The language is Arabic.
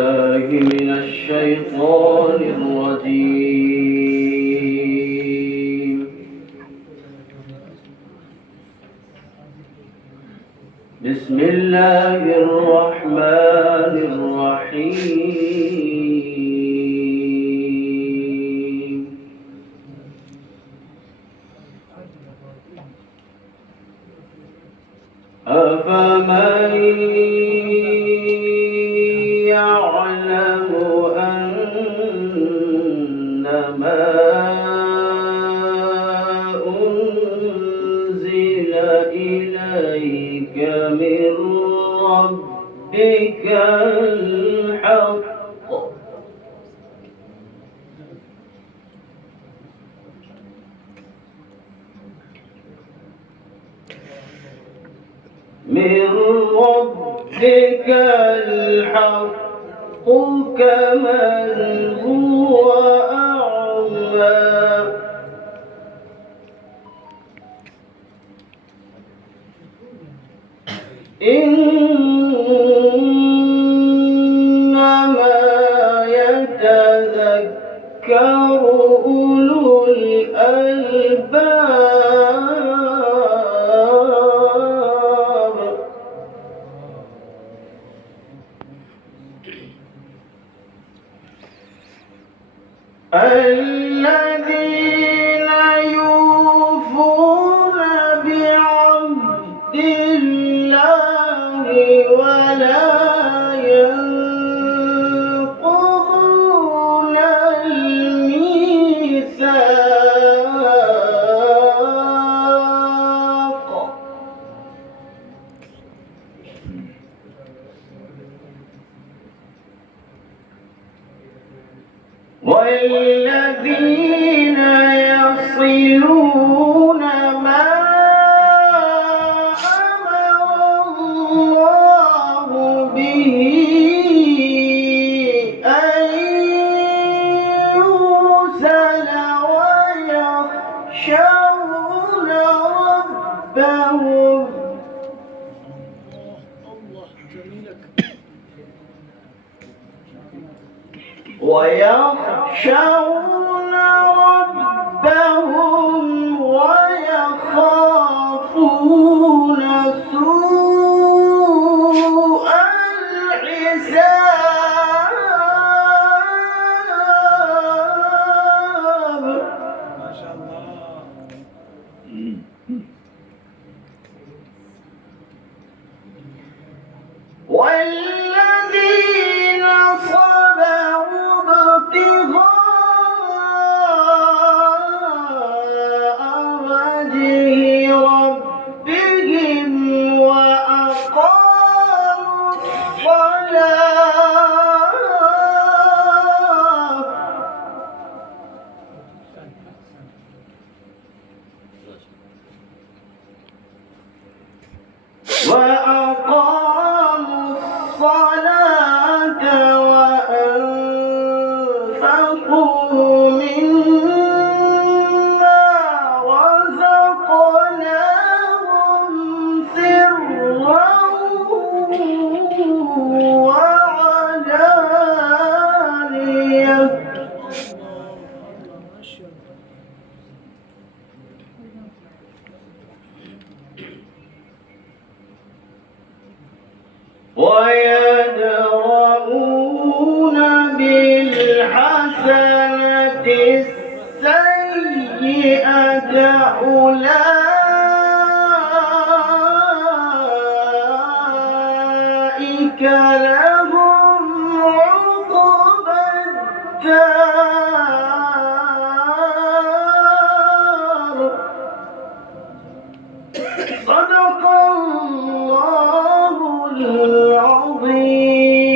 من الشيطان الرجيم. بسم الله الرحمن الرحيم. أفمن يعلم أنما أنزل إليك من ربك الحق كمن هو أعمى إنما يتذكر أولو الألباب. الذين يوفون بعهد الله ولا ينقضون الميثاق. والذين يصلون ما أمر الله به أن يوصل ويخشون ربهم ويخافون سوء الحساب. ما شاء الله. والذين صبروا ابتغاء وجه ربهم وأقاموا الصلاة وأنفقوا مما رزقناهم سرا وعلانية. ويدرؤون بالحسنة السيئة أولئك لهم عقبى الدار. صدق الله العظيم.